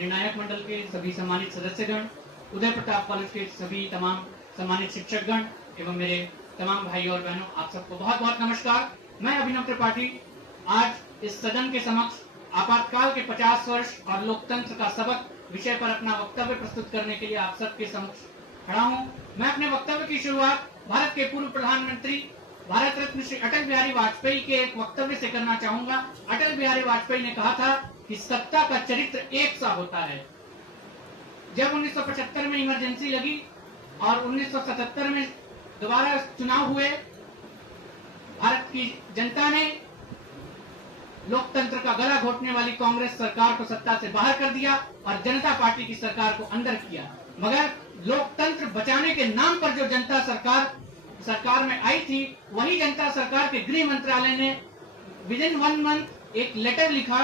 निर्णायक मंडल के सभी सम्मानित सदस्यगण, उदय प्रताप कॉलेज के सभी तमाम सम्मानित शिक्षकगण एवं मेरे तमाम भाई और बहनों, आप सबको बहुत बहुत नमस्कार। मैं अभिनव त्रिपाठी आज इस सदन के समक्ष आपातकाल के 50 वर्ष और लोकतंत्र का सबक विषय पर अपना वक्तव्य प्रस्तुत करने के लिए आप सबके समक्ष खड़ा हूं। मैं अपने वक्तव्य की शुरुआत भारत के पूर्व प्रधानमंत्री भारत रत्न श्री अटल बिहारी वाजपेयी के एक वक्तव्य से करना चाहूंगा। अटल बिहारी वाजपेयी ने कहा था कि सत्ता का चरित्र एक सा होता है। जब 1975 में इमरजेंसी लगी और 1977 में दोबारा चुनाव हुए, भारत की जनता ने लोकतंत्र का गला घोटने वाली कांग्रेस सरकार को सत्ता से बाहर कर दिया और जनता पार्टी की सरकार को अंदर किया। मगर लोकतंत्र बचाने के नाम पर जो जनता सरकार में आई थी, वही जनता सरकार के गृह मंत्रालय ने विद इन 1 मंथ एक लेटर लिखा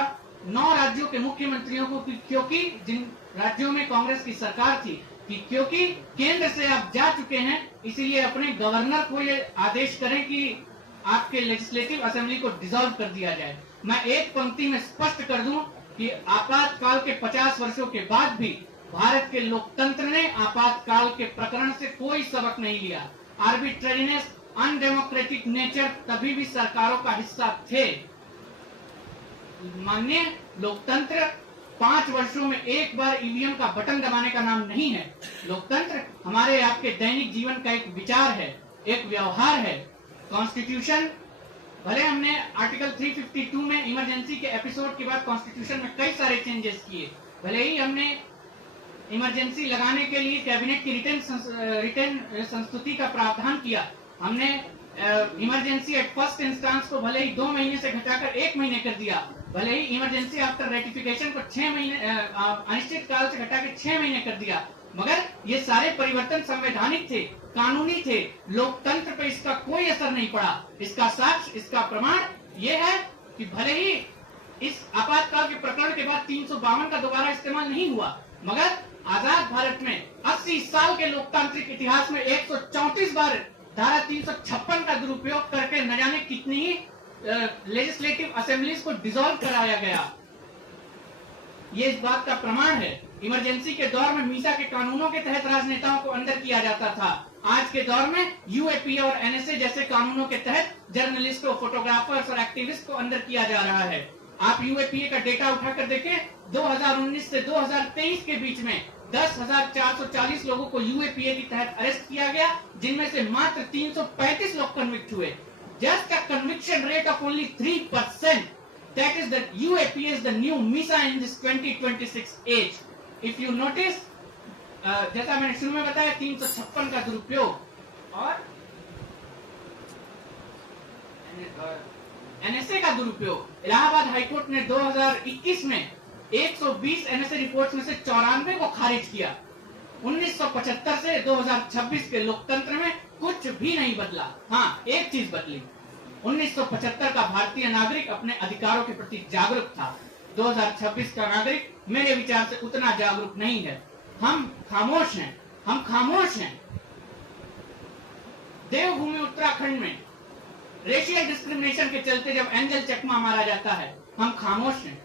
9 राज्यों के मुख्यमंत्रियों को, क्योंकि जिन राज्यों में कांग्रेस की सरकार थी, कि क्योंकि केंद्र से आप जा चुके हैं, इसीलिए अपने गवर्नर को ये आदेश करें कि आपके लेजिस्लेटिव असेंबली को डिसॉल्व कर दिया जाए। मैं एक पंक्ति में स्पष्ट कर दूं कि आपातकाल के 50 वर्षों के बाद भी भारत के लोकतंत्र ने आपातकाल के प्रकरण से कोई सबक नहीं लिया। आर्बिट्रेरीनेस, अनडेमोक्रेटिक नेचर तभी भी सरकारों का हिस्सा थे। माननीय लोकतंत्र 5 वर्षों में एक बार ईवीएम का बटन दबाने का नाम नहीं है। लोकतंत्र हमारे आपके दैनिक जीवन का एक विचार है, एक व्यवहार है। कॉन्स्टिट्यूशन, भले हमने आर्टिकल 352 में इमरजेंसी के एपिसोड के बाद कॉन्स्टिट्यूशन में कई सारे चेंजेस किए, भले ही हमने इमरजेंसी लगाने के लिए कैबिनेट की रिटर्न संस्तुति का प्रावधान किया, हमने इमरजेंसी एट फर्स्ट इंस्टेंस को भले ही 2 महीने से घटाकर 1 महीने कर दिया, भले ही इमरजेंसी आफ्टर रेटिफिकेशन को 6 महीने अनिश्चित काल से घटाकर 6 महीने कर दिया, मगर ये सारे परिवर्तन संवैधानिक थे, कानूनी थे। लोकतंत्र पे इसका कोई असर नहीं पड़ा। इसका साक्ष्य, इसका प्रमाण ये है कि भले ही इस आपातकाल के प्रकरण के बाद 352 का दोबारा इस्तेमाल नहीं हुआ, मगर आजाद भारत में 80 साल के लोकतांत्रिक इतिहास में 134 बार धारा 356 का दुरुपयोग करके न जाने कितनी ही लेजिस्लेटिव असेंबलीज को डिसॉल्व कराया गया। ये इस बात का प्रमाण है। इमरजेंसी के दौर में मीसा के कानूनों के तहत राजनेताओं को अंदर किया जाता था। आज के दौर में यूएपीए और एनएसए जैसे कानूनों के तहत जर्नलिस्टों, फोटोग्राफर्स और एक्टिविस्ट को अंदर किया जा रहा है। आप यूएपीए का डेटा उठाकर देखें, 2019 से 2023 के बीच में 10,440 लोगों को यूएपीए के तहत अरेस्ट किया गया, जिनमें से मात्र 335 लोग कन्विक्ट हुए। Just a conviction rate of only 3%. That is that UAPA is the new MISA in this 2026 age. If you notice, जैसा मैंने शुरू में बताया, 356 का दुरुपयोग और एनएसए का दुरुपयोग। इलाहाबाद हाईकोर्ट ने 2021 में 120 एनएसए रिपोर्ट्स में से 94 को खारिज किया। 1975 से 2026 के लोकतंत्र में कुछ भी नहीं बदला। हाँ, एक चीज बदली, 1975 का भारतीय नागरिक अपने अधिकारों के प्रति जागरूक था। 2026 का नागरिक मेरे विचार से उतना जागरूक नहीं है। हम खामोश हैं। देवभूमि उत्तराखंड में रेशियल डिस्क्रिमिनेशन के चलते जब एंजल चकमा मारा जाता है, हम खामोश हैं।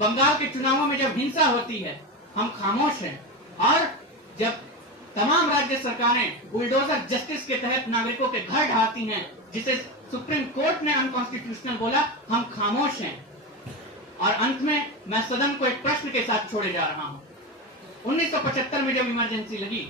बंगाल के चुनावों में जब हिंसा होती है, हम खामोश हैं। और जब तमाम राज्य सरकारें बुलडोजर जस्टिस के तहत नागरिकों के घर ढहाती हैं, जिसे सुप्रीम कोर्ट ने अनकॉन्स्टिट्यूशनल बोला, हम खामोश हैं। और अंत में मैं सदन को एक प्रश्न के साथ छोड़े जा रहा हूं। 1975 में जब इमरजेंसी लगी,